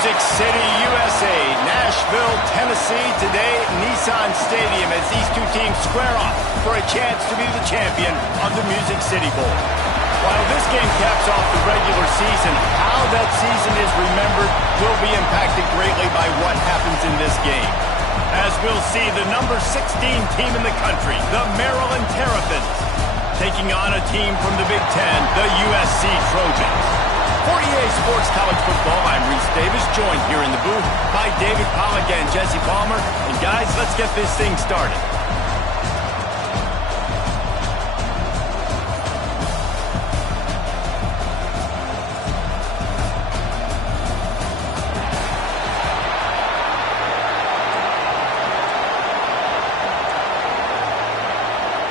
Music City, USA, Nashville, Tennessee. Today, Nissan Stadium as these two teams square off for a chance to be the champion of the Music City Bowl. While this game caps off the regular season, how that season is remembered will be impacted greatly by what happens in this game. As we'll see, the number 16 team in the country, the Maryland Terrapins, taking on a team from the Big Ten, the USC Trojans. For EA Sports College Football, I'm Reese Davis, joined here in the booth by David Pollack and Jesse Palmer. And guys, let's get this thing started.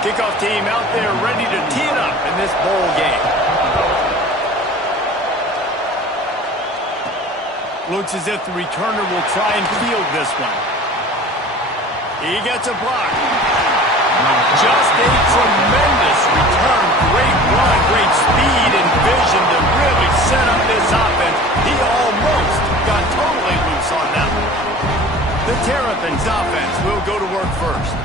Kickoff team out there ready to tee it up in this bowl game. Looks as if the returner will try and field this one. He gets a block. Just a tremendous return. Great run, great speed and vision to really set up this offense. He almost got totally loose on that one. The Terrapins offense will go to work first.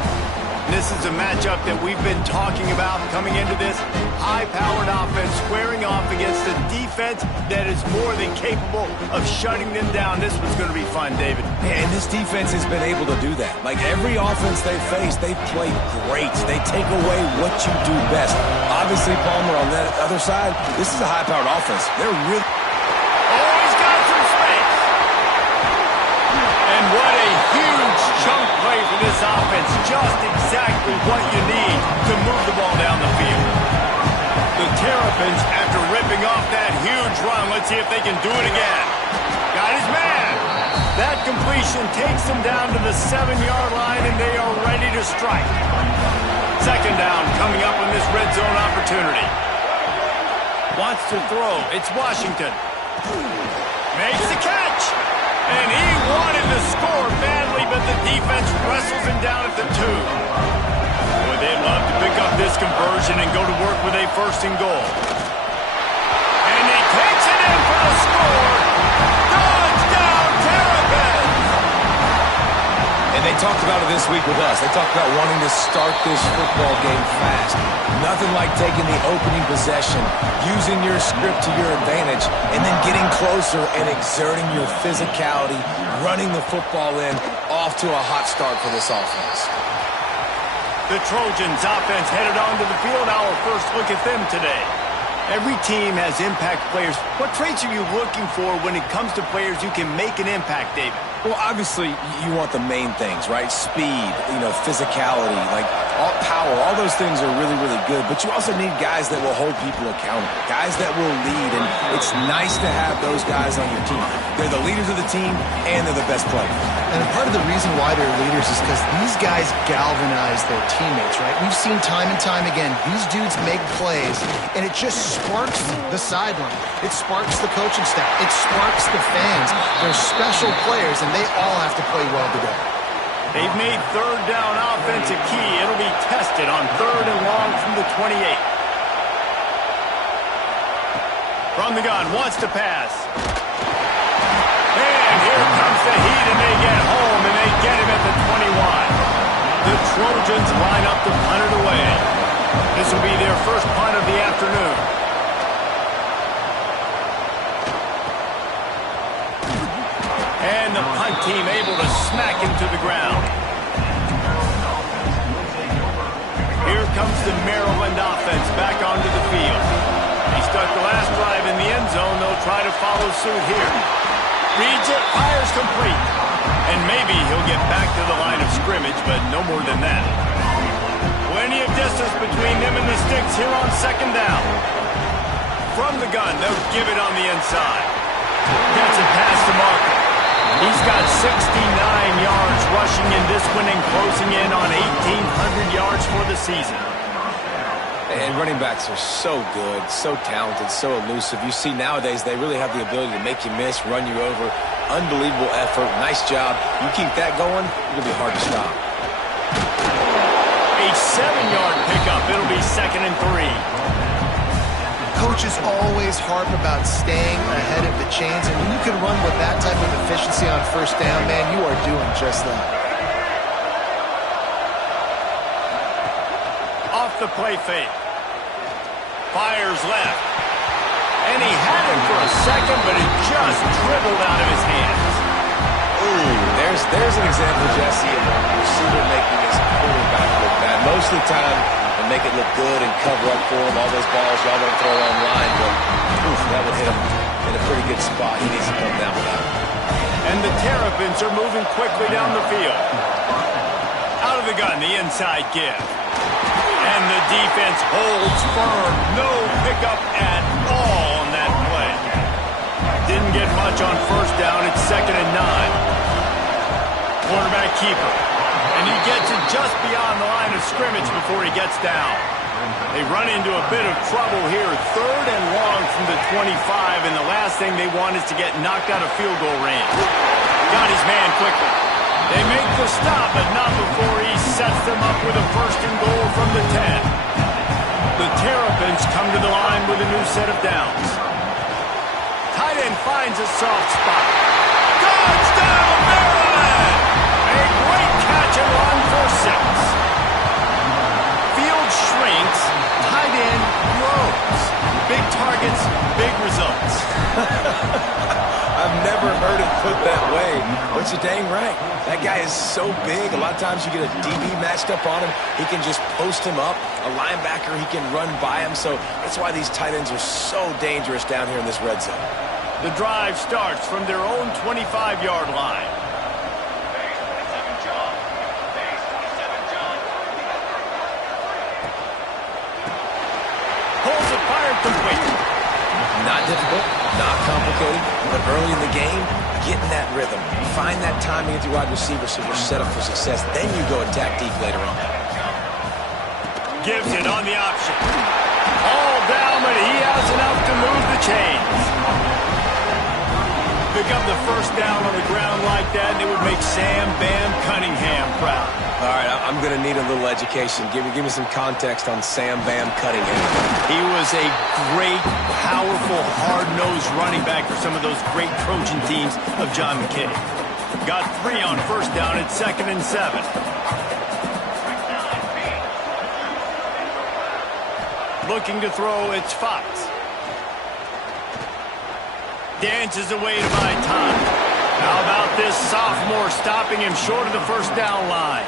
This is a matchup that we've been talking about coming into this. High-powered offense squaring off against a defense that is more than capable of shutting them down. This one's going to be fun, David. Yeah, and this defense has been able to do that. Like every offense they've faced, they've played great. They take away what you do best. Obviously, Palmer, on that other side, this is a high-powered offense. They're really... Oh, he's got some space. And what a huge chunk play for this offense. Just exactly what you need to move the ball down the field. The Terrapins, after ripping off that huge run, let's see if they can do it again. Got his man. That completion takes them down to the 7-yard line, and they are ready to strike. Second down coming up on this red zone opportunity. Wants to throw. It's Washington. Makes the catch. And he wanted to score badly, but the defense wrestles him down at the 2. Boy, they'd love to pick up this conversion and go to work with a first and goal. And he takes it in for the score. Touchdown, Terrapins! And they talked about it this week with us. They talked about wanting to start this football game fast. Nothing like taking the opening possession, using your script to your advantage, and then getting closer and exerting your physicality, running the football in, off to a hot start for this offense. The Trojans offense headed onto the field. Our first look at them today. Every team has impact players. What traits are you looking for when it comes to players who can make an impact, David? Well, obviously, you want the main things, right? Speed, physicality, like all power, all those things are really, really good. But you also need guys that will hold people accountable, guys that will lead. And it's nice to have those guys on your team. They're the leaders of the team, and they're the best players. And part of the reason why they're leaders is because these guys galvanize their teammates, right? We've seen time and time again, these dudes make plays, and it just sparks the sideline. It sparks the coaching staff. It sparks the fans. They're special players, and they all have to play well together. They've made third down offense a key. It'll be tested on 3rd and long from the 28. From the gun, wants to pass. And here comes the heat, and they get home, and they get him at the 21. The Trojans line up to punt it away. This will be their first punt of the afternoon. And the punt team able to smack him to the ground. Here comes the Maryland offense back onto the field. He stuck the last drive in the end zone. They'll try to follow suit here. Reads it, fires complete. And maybe he'll get back to the line of scrimmage, but no more than that. Plenty of distance between them and the sticks here on second down. From the gun, they'll give it on the inside. Gets it past the marker. He's got 69 yards rushing in this one and closing in on 1,800 yards for the season. And running backs are so good, so talented, so elusive. You see nowadays they really have the ability to make you miss, run you over. Unbelievable effort. Nice job. You keep that going, it'll be hard to stop. A 7-yard pickup. It'll be 2nd and 3. coaches always harp about staying ahead of the chains, and when you can run with that type of efficiency on first down, man, you are doing just that. Off the play fake. Fires left. And he had it for a second, but it just dribbled out of his hands. Ooh, there's an example, Jesse, of a receiver making his quarterback look bad. Most of the time, they make it look good and cover up for him. All those balls y'all want to throw online, but oof, that would hit him in a pretty good spot. He needs to come down with that. And the Terrapins are moving quickly down the field. Out of the gun, the inside give. And the defense holds firm. No pickup at all on that play. Didn't get much on first down. It's 2nd and 9. Quarterback keeper. And he gets it just beyond the line of scrimmage before he gets down. They run into a bit of trouble here. 3rd and long from the 25, and the last thing they want is to get knocked out of field goal range. Got his man quickly. They make the stop, but not before he sets them up with a 1st and goal from the 10. The Terrapins come to the line with a new set of downs. Tight end finds a soft spot. Touchdown, Maryland! A great catch and run for 6. Field shrinks, tight end grows. Big targets, big results. I've never heard it put that way, but you're dang right. That guy is so big. A lot of times you get a DB matched up on him. He can just post him up. A linebacker, he can run by him. So that's why these tight ends are so dangerous down here in this red zone. The drive starts from their own 25-yard line. Pulls it, fired complete. Not difficult, not complicated, but early in the game, get in that rhythm. Find that timing at the wide receiver so you're set up for success. Then you go attack deep later on. Gives it on the option. All down, but he has enough to move the chains. Pick up the 1st down on the ground like that, and it would make Sam Bam Cunningham proud. All right, I'm going to need a little education. Give me some context on Sam Bam Cunningham. He was a great, powerful, hard-nosed running back for some of those great Trojan teams of John McKay. Got 3 on 1st down at 2nd and 7. Looking to throw, it's Fox. Dances away to buy time. How about this sophomore stopping him short of the 1st down line?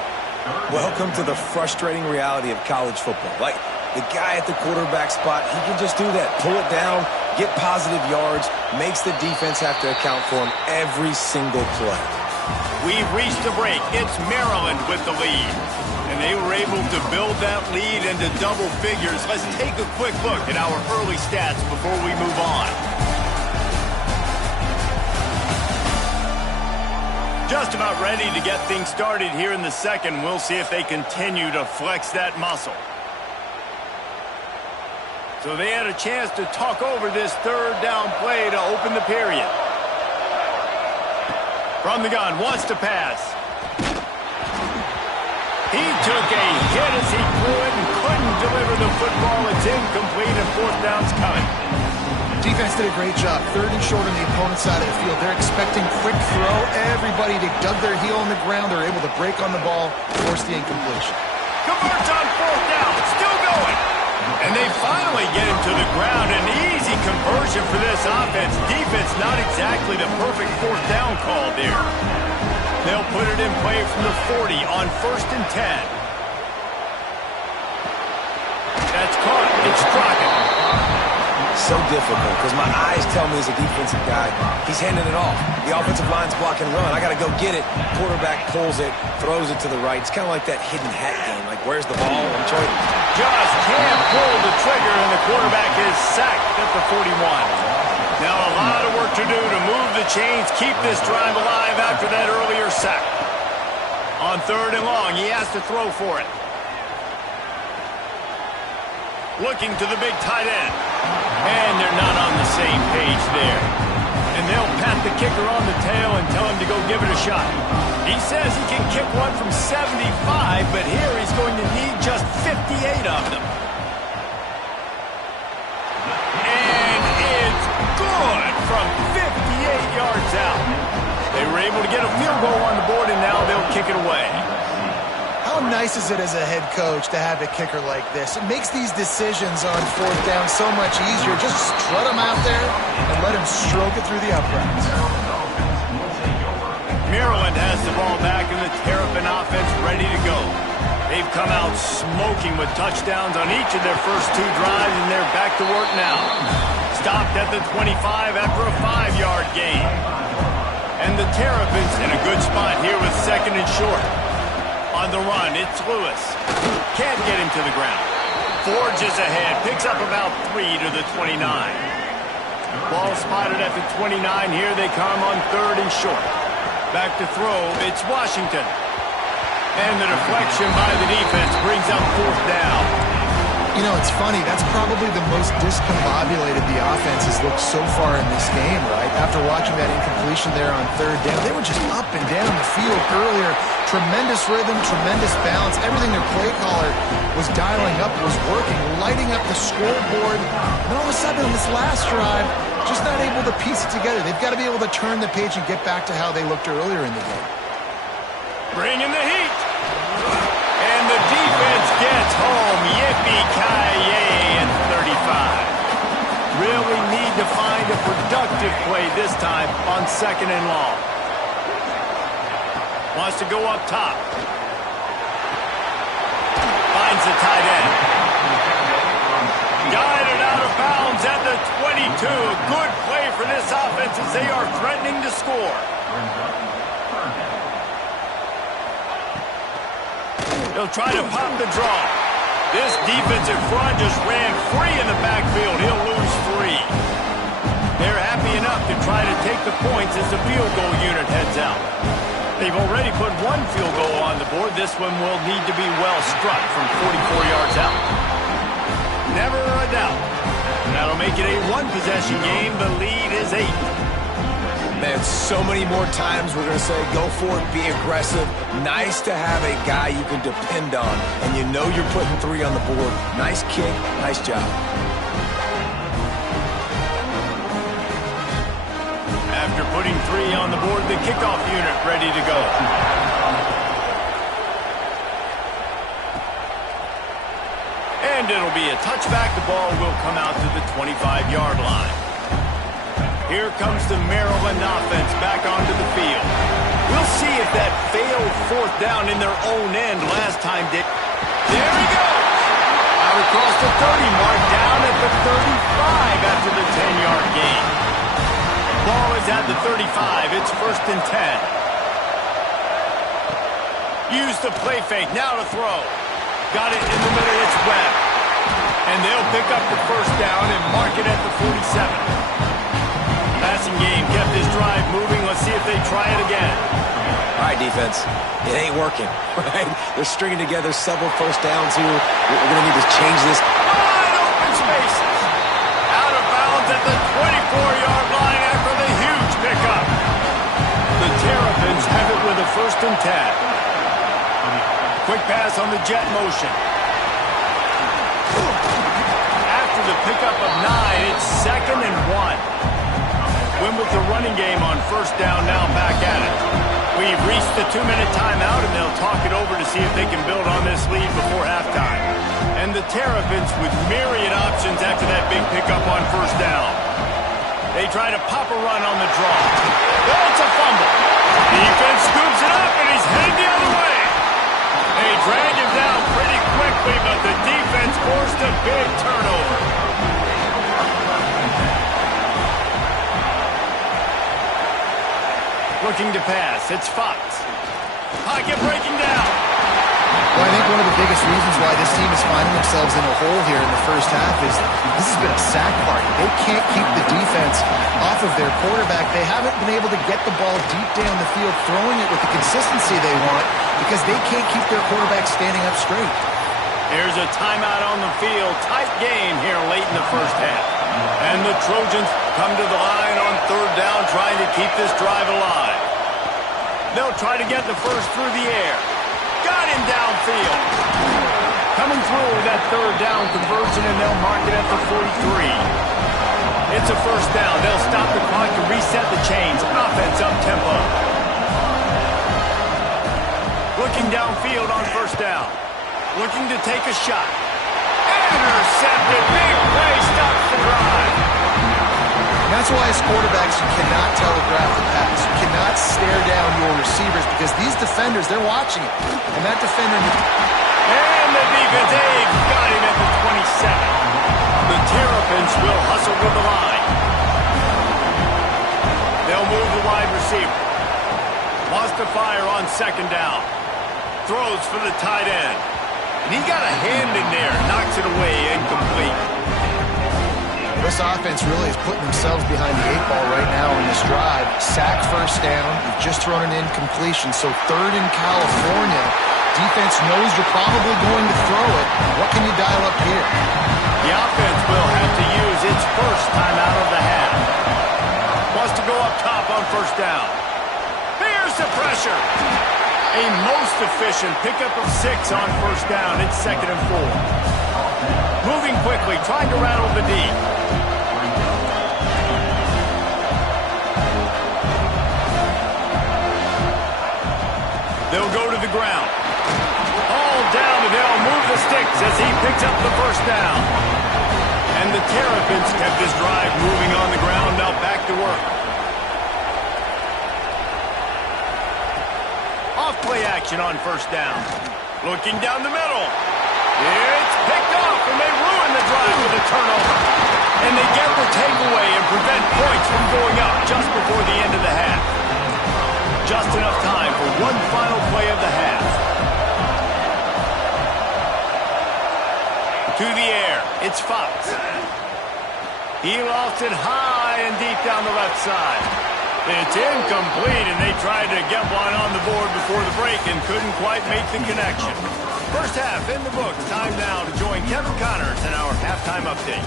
Welcome to the frustrating reality of college football. Like, the guy at the quarterback spot, he can just do that. Pull it down, get positive yards, makes the defense have to account for him every single play. We've reached the break. It's Maryland with the lead. And they were able to build that lead into double figures. Let's take a quick look at our early stats before we move on. Just about ready to get things started here in the 2nd. We'll see if they continue to flex that muscle. So they had a chance to talk over this 3rd down play to open the period. From the gun, wants to pass. He took a hit as he threw it and couldn't deliver the football. It's incomplete and 4th down's coming. Defense did a great job. 3rd and short on the opponent's side of the field. They're expecting quick throw. Everybody dug their heel on the ground. They're able to break on the ball, force the incompletion. Converts on 4th down. Still going. And they finally get him to the ground. An easy conversion for this offense. Defense not exactly the perfect 4th down call there. They'll put it in play from the 40 on 1st and 10. That's caught. It's Crockett. So difficult because my eyes tell me as a defensive guy, he's handing it off. The offensive line's block and run. I got to go get it. Quarterback pulls it, throws it to the right. It's kind of like that hidden hat game. Like, where's the ball? Just can't pull the trigger, and the quarterback is sacked at the 41. Now a lot of work to do to move the chains, keep this drive alive after that earlier sack. On 3rd and long, he has to throw for it. Looking to the big tight end. And they're not on the same page there. And they'll pat the kicker on the tail and tell him to go give it a shot. He says he can kick one from 75, but here he's going to need just 58 of them. field goal on the board, and now they'll kick it away. How nice is it as a head coach to have a kicker like this? It makes these decisions on fourth down so much easier. Just strut him out there and let him stroke it through the uprights. Maryland has the ball back, and the Terrapin offense ready to go. They've come out smoking with touchdowns on each of their first 2 drives, and they're back to work now. Stopped at the 25 after a 5-yard gain. And the Terrapins in a good spot here with 2nd and short. On the run, it's Lewis. Can't get him to the ground. Forges ahead, picks up about 3 to the 29. Ball spotted at the 29. Here they come on 3rd and short. Back to throw, it's Washington. And the deflection by the defense brings up 4th down. You know, it's funny. That's probably the most discombobulated the offense has looked so far in this game, right? After watching that incompletion there on 3rd down, they were just up and down the field earlier. Tremendous rhythm, tremendous balance. Everything their play caller was dialing up was working, lighting up the scoreboard. And all of a sudden, on this last drive, just not able to piece it together. They've got to be able to turn the page and get back to how they looked earlier in the game. Bringing the heat. And the defense gets home. Yippee-ki-yay at 35. Really need to find a productive play this time on 2nd and long. Wants to go up top. Finds the tight end. Guided out of bounds at the 22. A good play for this offense as they are threatening to score. He'll try to pop the draw. This defensive front just ran free in the backfield. He'll lose 3. They're happy enough to try to take the points as the field goal unit heads out. They've already put 1 field goal on the board. This one will need to be well struck from 44 yards out. Never a doubt. That'll make it a 1-possession game. The lead is 8. Man, so many more times we're going to say, go for it, be aggressive. Nice to have a guy you can depend on, and you know you're putting 3 on the board. Nice kick, nice job. After putting 3 on the board, the kickoff unit ready to go. And it'll be a touchback. The ball will come out to the 25-yard line. Here comes the Maryland offense back onto the field. We'll see if that failed 4th down in their own end last time did. There he goes! Out across the 30 mark, down at the 35 after the 10-yard gain. Ball is at the 35. It's 1st and 10. Use the play fake. Now to throw. Got it in the middle. It's Webb. And they'll pick up the 1st down and mark it at the 47. Passing game kept this drive moving. Let's see if they try it again. All right, defense. It ain't working, right? They're stringing together several 1st downs here. We're going to need to change this. Wide open spaces. Out of bounds at the 24-yard line after the huge pickup. The Terrapins have it with a 1st and 10. Quick pass on the jet motion. After the pickup of 9, it's 2nd and 1. Win with the running game on 1st down, now back at it. We've reached the 2-minute timeout, and they'll talk it over to see if they can build on this lead before halftime. And the Terrapins with myriad options after that big pickup on 1st down. They try to pop a run on the draw. It's a fumble. Defense scoops it up, and he's headed the other way. They drag him down pretty quickly, but the defense forced a big turnover. Looking to pass. It's Fox. Pocket breaking down. Well, I think one of the biggest reasons why this team is finding themselves in a hole here in the 1st half is this has been a sack party. They can't keep the defense off of their quarterback. They haven't been able to get the ball deep down the field, throwing it with the consistency they want because they can't keep their quarterback standing up straight. Here's a timeout on the field. Tight game here late in the 1st half. And the Trojans come to the line on 3rd down, trying to keep this drive alive. They'll try to get the 1st through the air. Got him downfield. Coming through that 3rd down conversion, and they'll mark it at the 43. It's a 1st down. They'll stop the clock to reset the chains. Offense up tempo. Looking downfield on first down. Looking to take a shot. Intercepted. Big play stops the drive. And that's why as quarterbacks you cannot telegraph the pass. You cannot stare down your receivers because these defenders, they're watching it. And that defender... And the defense aid got him at the 27. The Terrapins will hustle with the line. They'll move the wide receiver. Wants to fire on second down. Throws for the tight end. And he got a hand in there. Knocks it away. Incomplete. This offense really is putting themselves behind the 8 ball right now in this drive. Sack first down. You've just thrown an incompletion. So third in California. Defense knows you're probably going to throw it. What can you dial up here? The offense will have to use its first time out of the half. Wants to go up top on first down. Here's the pressure. A most efficient pickup of 6 on first down. It's 2nd and 4. Moving quickly, trying to rattle the D. They'll go to the ground. All down, and they'll move the sticks as he picks up the first down. And the Terrapins kept this drive moving on the ground. Now back to work. Off-play action on first down. Looking down the middle. It's picked off, and they ruin the drive with a turnover. And they get the takeaway and prevent points from going up just before the end of the half. Just enough time for one final play of the half. To the air, it's Fox. He lost it high and deep down the left side. It's incomplete, and they tried to get one on the board before the break and couldn't quite make the connection. First half in the books. Time now to join Kevin Connors in our halftime update.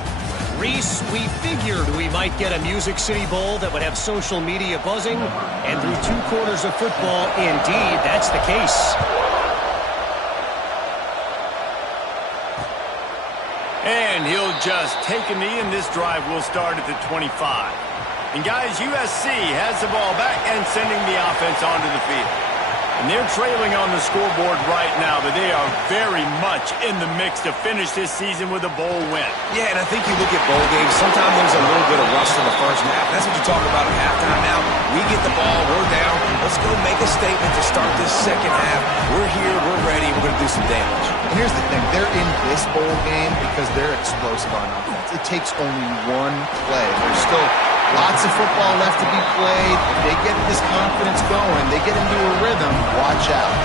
Reese, we figured we might get a Music City Bowl that would have social media buzzing, and through 2 quarters of football, indeed, that's the case. And he'll just take a knee, and this drive will start at the 25. And guys, USC has the ball back and sending the offense onto the field. And they're trailing on the scoreboard right now, but they are very much in the mix to finish this season with a bowl win. Yeah, and I think you look at bowl games, sometimes there's a little bit of rust in the first half. That's what you talk about at halftime now. We get the ball, we're down. Let's go make a statement to start this second half. We're here, we're ready, we're going to do some damage. And here's the thing. They're in this bowl game because they're explosive on offense. It takes only one play. There's still lots of football left to be played. If they get this confidence going, they get into a rhythm, watch out.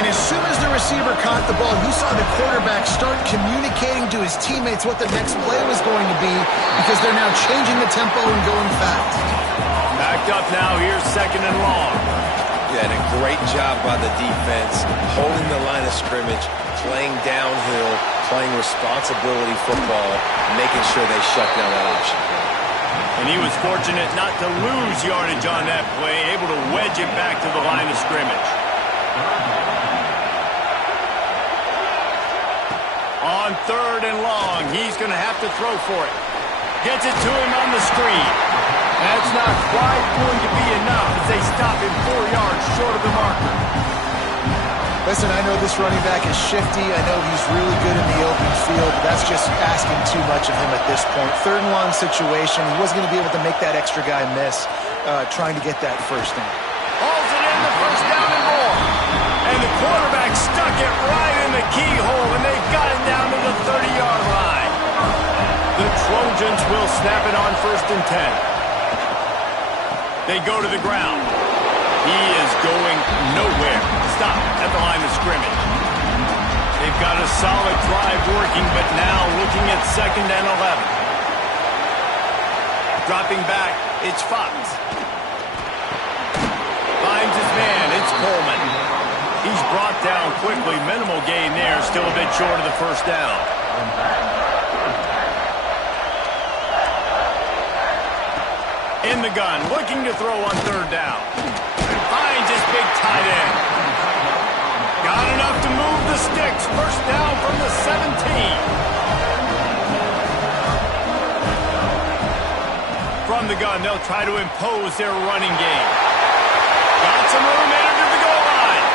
And as soon as the receiver caught the ball, you saw the quarterback start communicating to his teammates what the next play was going to be because they're now changing the tempo and going fast. Backed up now, here's 2nd and long. Yeah, and a great job by the defense, holding the line of scrimmage, playing downhill, playing responsibility football, making sure they shut down that option. And he was fortunate not to lose yardage on that play, able to wedge it back to the line of scrimmage. On 3rd and long, he's going to have to throw for it. Gets it to him on the screen. That's not quite going to be enough as they stop him 4 yards short of the marker. Listen, I know this running back is shifty. I know he's really good in the open field, but that's just asking too much of him at this point. 3rd and long situation. He wasn't going to be able to make that extra guy miss trying to get that first down. Hauls it in the first down and more. And the quarterback stuck it right in the keyhole, and they've got it down to the 30-yard line. The Trojans will snap it on 1st and 10. They go to the ground. He is going nowhere. Stop at the line of scrimmage. They've got a solid drive working, but now looking at 2nd and 11. Dropping back, it's Fox. Finds his man, it's Coleman. He's brought down quickly. Minimal gain there, still a bit short of the first down. In the gun, looking to throw on 3rd down. Finds his big tight end. Got enough to move the sticks. First down from the 17. From the gun, they'll try to impose their running game. Got some room, entered to the goal line.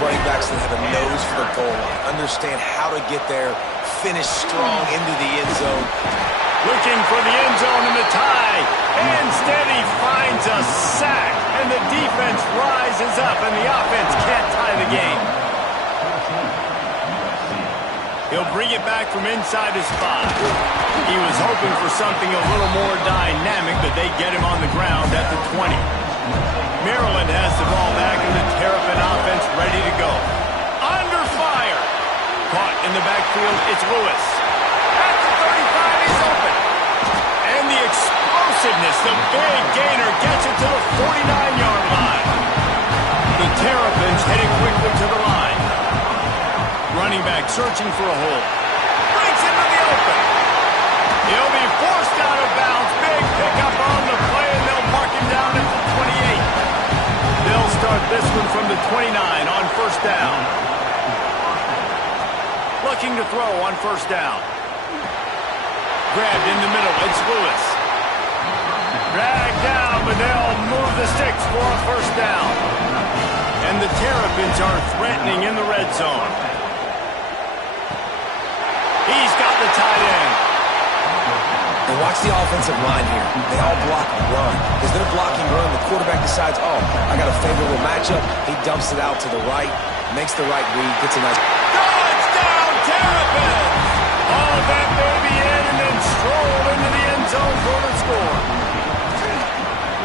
running backs that have a nose for the goal line, understand how to get there, finish strong into the end zone. Looking for the end zone in the tie. Instead, he finds a sack, and the defense rises up, and the offense can't tie the game. He'll bring it back from inside his 5. He was hoping for something a little more dynamic, but they get him on the ground at the 20. Maryland has the ball back, and the Terrapin offense ready to go. Under fire. Caught in the backfield, it's Lewis. At the 35, he's open. And the explosiveness, the big gainer, gets it to the 49-yard line. The Terrapins heading quickly to the line. Running back searching for a hole. Breaks into the open. He'll be forced out of bounds. Big pickup on the play, and they'll mark him down at the 28. They'll start this one from the 29 on first down. Looking to throw on first down. Grabbed in the middle. It's Lewis. Dragged down, but they'll move the sticks for a first down. And the Terrapins are threatening in the red zone. He's got the tight end. And watch the offensive line here. They all block run. As they're blocking run, the quarterback decides, oh, I got a favorable matchup. He dumps it out to the right, makes the right read, gets a nice... Touchdown, Terrapins! Hauled that baby in and then strolled into the end zone for the score.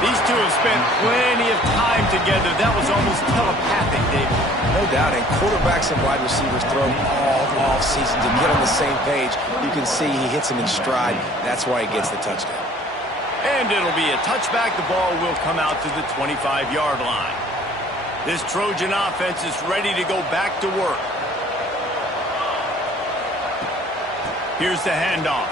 These two have spent plenty of time together. That was almost telepathic, David. No doubt, and quarterbacks and wide receivers throw all offseason to get on the same page. You can see he hits him in stride. That's why he gets the touchdown. And it'll be a touchback. The ball will come out to the 25-yard line. This Trojan offense is ready to go back to work. Here's the handoff.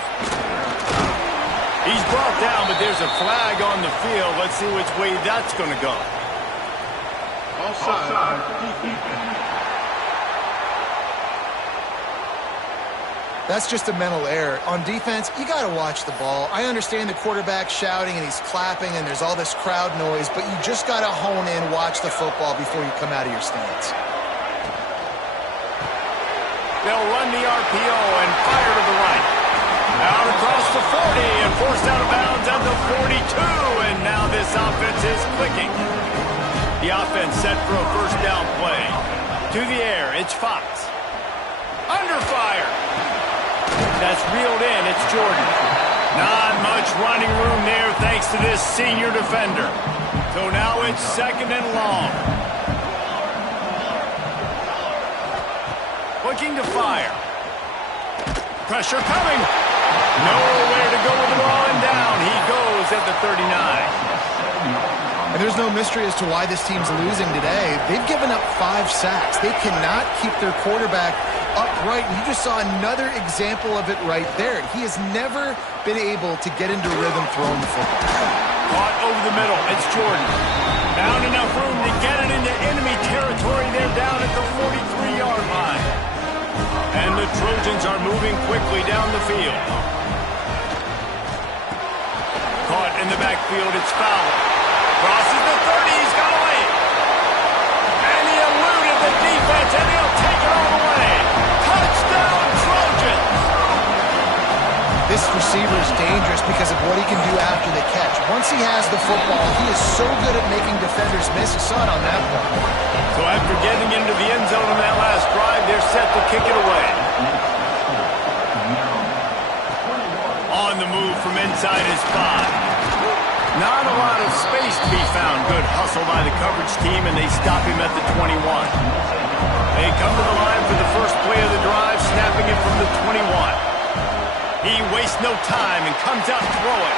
He's brought down, but there's a flag on the field. Let's see which way that's going to go. Offside. That's just a mental error. On defense, you got to watch the ball. I understand the quarterback shouting and he's clapping and there's all this crowd noise, but you just got to hone in, watch the football before you come out of your stance. They'll run the RPO and fire to the right. Out across the 40 and forced out of bounds at the 42, and now this offense is clicking. The offense set for a first down play. To the air, it's Fox. Under fire. That's reeled in, it's Jordan. Not much running room there thanks to this senior defender. So now it's second and long. Looking to fire. Pressure coming. Nowhere to go with the ball, and down he goes at the 39. And there's no mystery as to why this team's losing today. They've given up 5 sacks. They cannot keep their quarterback upright. And you just saw another example of it right there. He has never been able to get into rhythm throwing the football. Caught over the middle. It's Jordan. Found enough room to get it into enemy territory. They're down at the 43-yard line. And the Trojans are moving quickly down the field. Caught in the backfield, it's Fowler. Crosses the 30, he's got away. And he eluded the defense, and he'll take it all the way. Touchdown, Trojans! This receiver is dangerous because of what he can do after the catch. Once he has the football, he is so good at making defenders miss. You saw it on that one. So after getting into the end zone on that last drive, they're set to kick it away. On the move from inside his 5. Not a lot of space to be found. Good hustle by the coverage team, and they stop him at the 21. They come to the line for the first play of the drive, snapping it from the 21. He wastes no time and comes out throwing.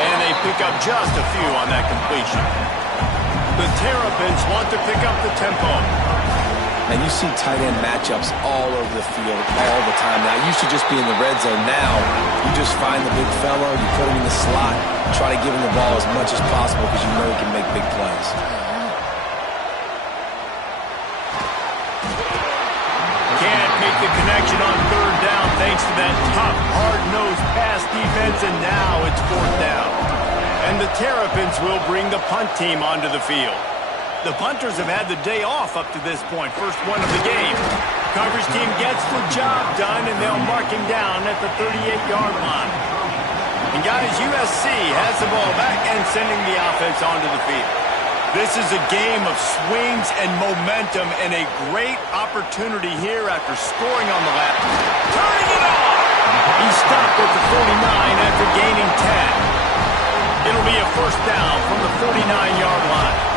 And they pick up just a few on that completion. The Terrapins want to pick up the tempo. And you see tight end matchups all over the field all the time now. It used to just be in the red zone. Now, you just find the big fellow, you put him in the slot, try to give him the ball as much as possible because you know he can make big plays. Can't make the connection on third down thanks to that tough, hard-nosed pass defense, and now it's fourth down. And the Terrapins will bring the punt team onto the field. The punters have had the day off up to this point, first one of the game. Coverage team gets the job done, and they'll mark him down at the 38-yard line. And guys, USC has the ball back and sending the offense onto the field. This is a game of swings and momentum and a great opportunity here after scoring on the left. Turning it on! He stopped at the 49 after gaining 10. It'll be a first down from the 49-yard line.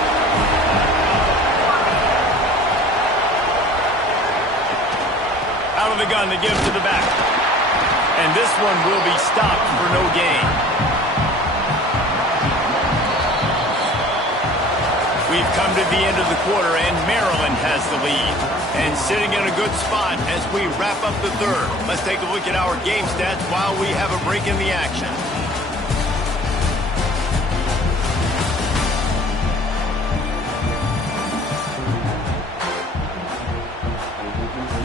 Out of the gun to give to the back. And this one will be stopped for no gain. We've come to the end of the quarter, and Maryland has the lead. And sitting in a good spot as we wrap up the third. Let's take a look at our game stats while we have a break in the action.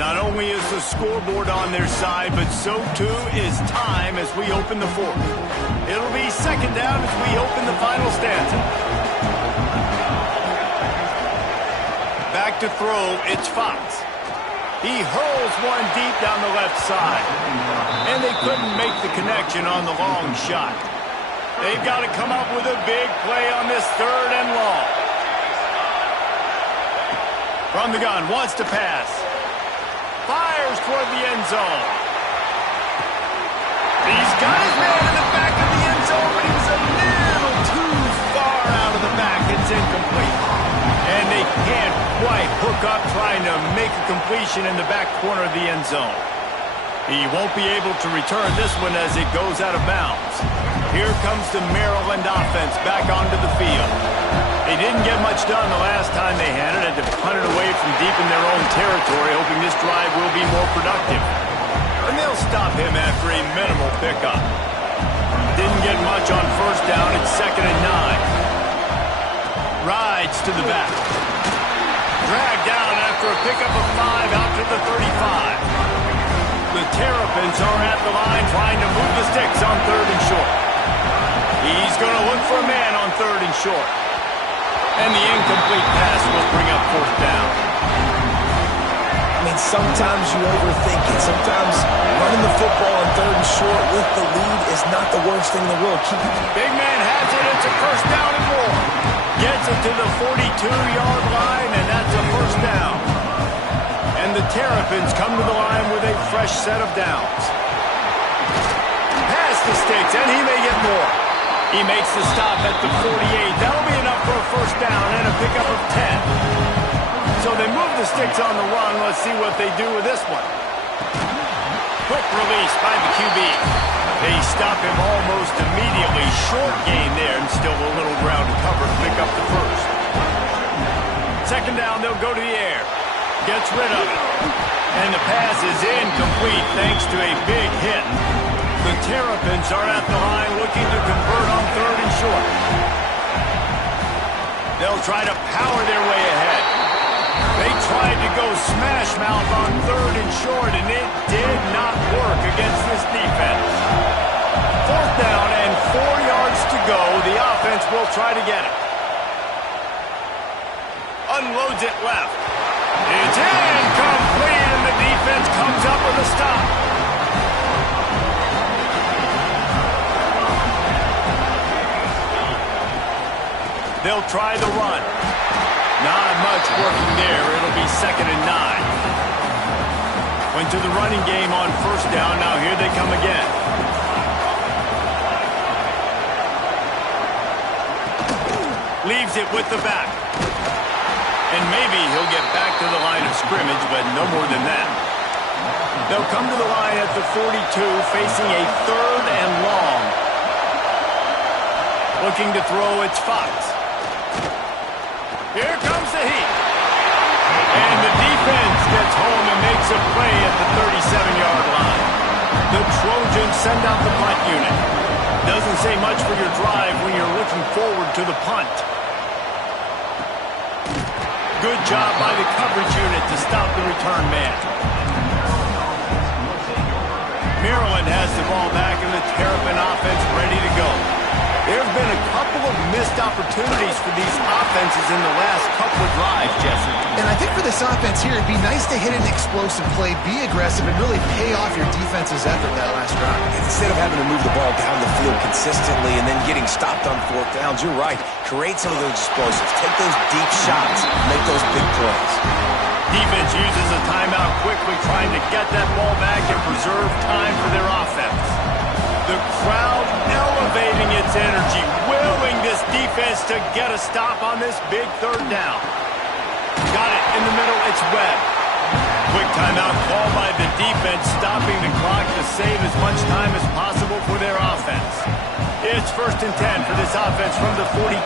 Not only is the scoreboard on their side, but so too is time as we open the fourth. It'll be second down as we open the final stanza. Back to throw, it's Fox. He hurls one deep down the left side. And they couldn't make the connection on the long shot. They've got to come up with a big play on this third and long. From the gun, wants to pass. Fires toward the end zone. He's got his man in the back of the end zone, but he was a little too far out of the back. It's incomplete. And they can't quite hook up trying to make a completion in the back corner of the end zone. He won't be able to return this one as it goes out of bounds. Here comes the Maryland offense back onto the field. They didn't get much done the last time they had it. Had to punt it away from deep in their own territory, hoping this drive will be more productive. And they'll stop him after a minimal pickup. Didn't get much on first down. It's 2nd and 9. Rides to the back. Dragged down after a pickup of 5 out to the 35. The Terrapins are at the line trying to move the sticks on 3rd and short. He's going to look for a man on 3rd and short. And the incomplete pass will bring up 4th down. I mean, sometimes you overthink it. Sometimes running the football on 3rd and short with the lead is not the worst thing in the world. Big man has it. It's a first down and more. Gets it to the 42-yard line, and that's a first down. And the Terrapins come to the line with a fresh set of downs. Pass the sticks, and he may get more. He makes the stop at the 48. That'll be enough for a first down and a pickup of 10. So they move the sticks on the run. Let's see what they do with this one. Quick release by the QB. They stop him almost immediately. Short gain there, and still a little ground to cover to pick up the first. 2nd down, they'll go to the air. Gets rid of it. And the pass is incomplete thanks to a big hit. The Terrapins are at the line looking to convert on 3rd and short. They'll try to power their way ahead. They tried to go smash mouth on 3rd and short, and it did not work against this defense. 4th down and 4 yards to go. The offense will try to get it. Unloads it left. It's incomplete, and the defense comes up with a stop. They'll try the run. Not much working there. It'll be 2nd and 9. Went to the running game on first down. Now here they come again. Leaves it with the back. And maybe he'll get back to the line of scrimmage, but no more than that. They'll come to the line at the 42, facing a 3rd and long. Looking to throw, it's Fox. Here comes the heat. And the defense gets home and makes a play at the 37-yard line. The Trojans send out the punt unit. Doesn't say much for your drive when you're looking forward to the punt. Good job by the coverage unit to stop the return man. Maryland has the ball back and the Terrapin offense ready to go. There have been a couple of missed opportunities for these offenses in the last couple of drives, Jesse. And I think for this offense here, it'd be nice to hit an explosive play, be aggressive, and really pay off your defense's effort that last drive. Instead of having to move the ball down the field consistently and then getting stopped on fourth downs, you're right. Create some of those explosives. Take those deep shots. Make those big plays. Defense uses a timeout quickly, trying to get that ball back and preserve time for their offense. The crowd elevating its energy, willing this defense to get a stop on this big third down. Got it in the middle, it's Webb. Quick timeout call by the defense, stopping the clock to save as much time as possible for their offense. It's 1st and 10 for this offense from the 42.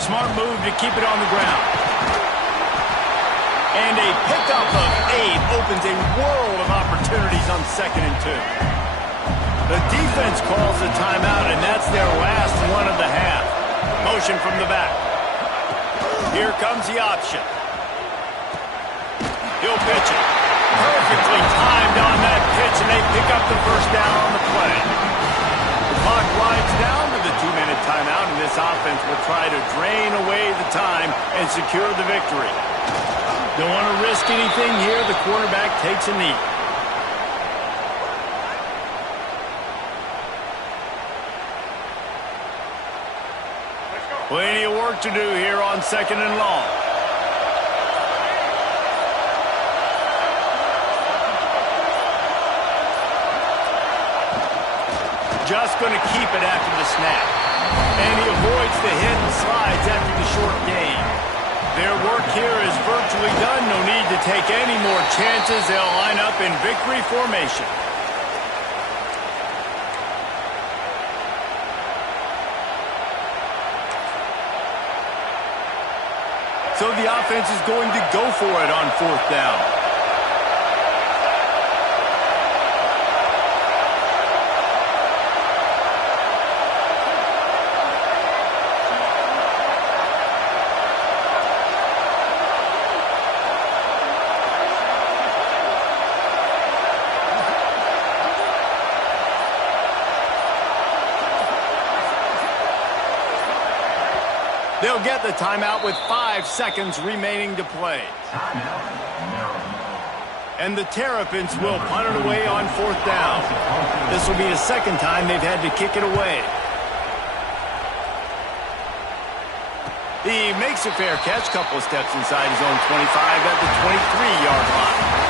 Smart move to keep it on the ground. And a pickup of 8 opens a world of opportunities on 2nd and 2. The defense calls a timeout, and that's their last one of the half. Motion from the back. Here comes the option. He'll pitch it. Perfectly timed on that pitch, and they pick up the first down on the play. The clock winds down to the 2-minute timeout, and this offense will try to drain away the time and secure the victory. Don't want to risk anything here. The quarterback takes a knee. Plenty of work to do here on 2nd and long. Just going to keep it after the snap. And he avoids the hit and slides after the short gain. Their work here is virtually done. No need to take any more chances. They'll line up in victory formation. So the offense is going to go for it on 4th down. They'll get the timeout with 5 seconds remaining to play. And the Terrapins will punt it away on 4th down. This will be the 2nd time they've had to kick it away. He makes a fair catch, couple of steps inside his own 25 at the 23-yard line.